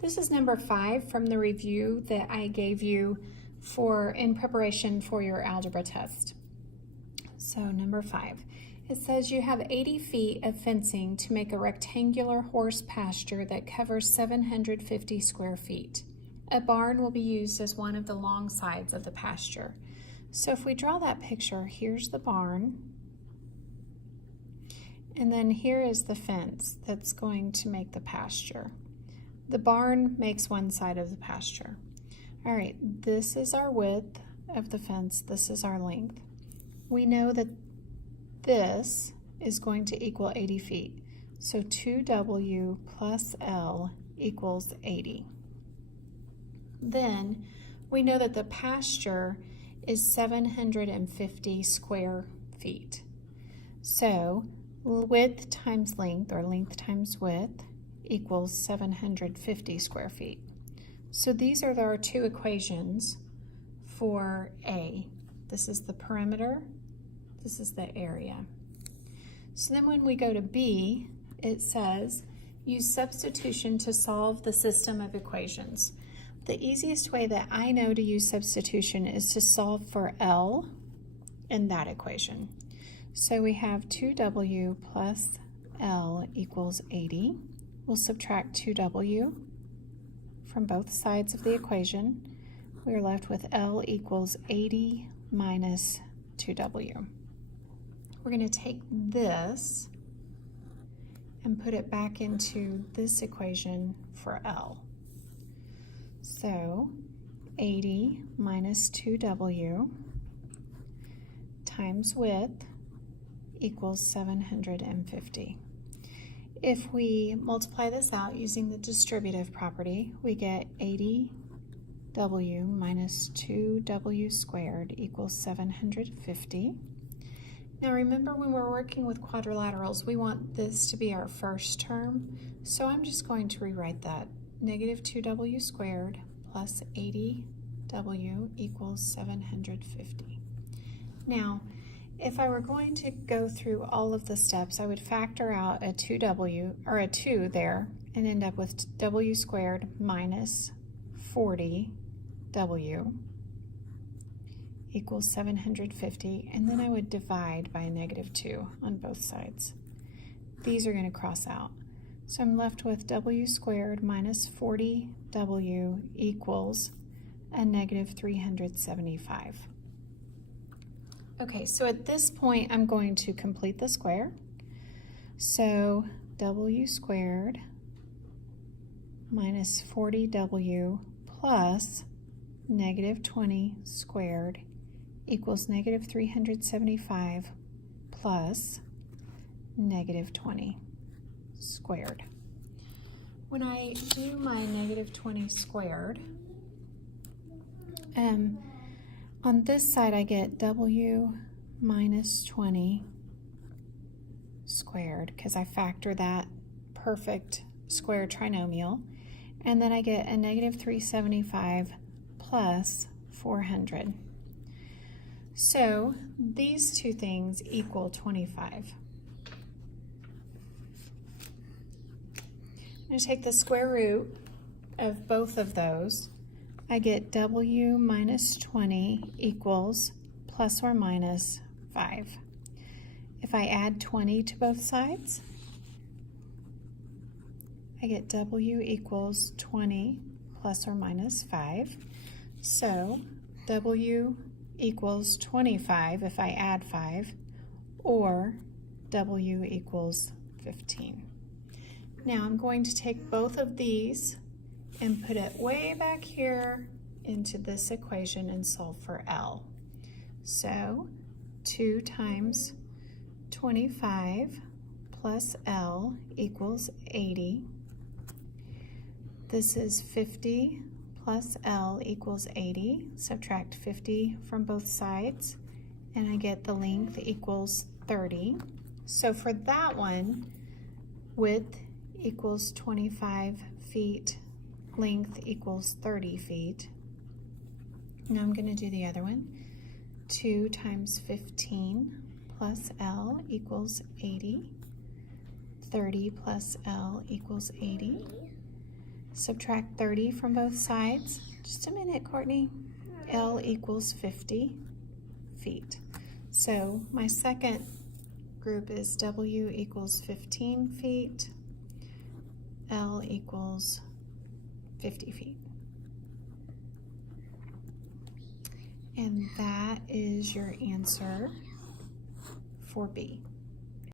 This is number 5 from the review that I gave you in preparation for your algebra test. So number 5, it says you have 80 feet of fencing to make a rectangular horse pasture that covers 750 square feet. A barn will be used as one of the long sides of the pasture. So if we draw that picture, here's the barn, and then here is the fence that's going to make the pasture. The barn makes one side of the pasture. All right, this is our width of the fence, this is our length. We know that this is going to equal 80 feet. So 2W plus L equals 80. Then we know that the pasture is 750 square feet. So width times length, or length times width, equals 750 square feet. So these are our two equations for A. This is the perimeter, this is the area. So then when we go to B, it says, use substitution to solve the system of equations. The easiest way that I know to use substitution is to solve for L in that equation. So we have 2W plus L equals 80. We'll subtract 2W from both sides of the equation. We are left with L equals 80 minus 2W. We're going to take this and put it back into this equation for L. So 80 minus 2W times width equals 750. If we multiply this out using the distributive property, we get 80W minus 2W squared equals 750. Now remember, when we're working with quadrilaterals, we want this to be our first term, so I'm just going to rewrite that. Negative 2W squared plus 80W equals 750. Now, if I were going to go through all of the steps, I would factor out a 2W, or a 2 there, and end up with W squared minus 40W equals 750, and then I would divide by a negative 2 on both sides. These are going to cross out. So I'm left with W squared minus 40W equals a negative 375. Okay, so at this point, I'm going to complete the square. So W squared minus 40W plus negative 20 squared equals negative 375 plus negative 20 squared. When I do my negative 20 squared, on this side, I get W minus 20 squared because I factor that perfect square trinomial. And then I get a negative 375 plus 400. So these two things equal 25. I'm going to take the square root of both of those. I get W minus 20 equals plus or minus 5. If I add 20 to both sides, I get W equals 20 plus or minus 5. So W equals 25 if I add 5, or W equals 15. Now I'm going to take both of these and put it way back here into this equation and solve for L. So 2 times 25 plus L equals 80. This is 50 plus L equals 80. Subtract 50 from both sides, and I get the length equals 30. So for that one, width equals 25 feet, length equals 30 feet. Now I'm going to do the other one. 2 times 15 plus L equals 80. 30 plus L equals 80. Subtract 30 from both sides. Just a minute, Courtney. L equals 50 feet. So my second group is W equals 15 feet. L equals 50 feet. And that is your answer for B.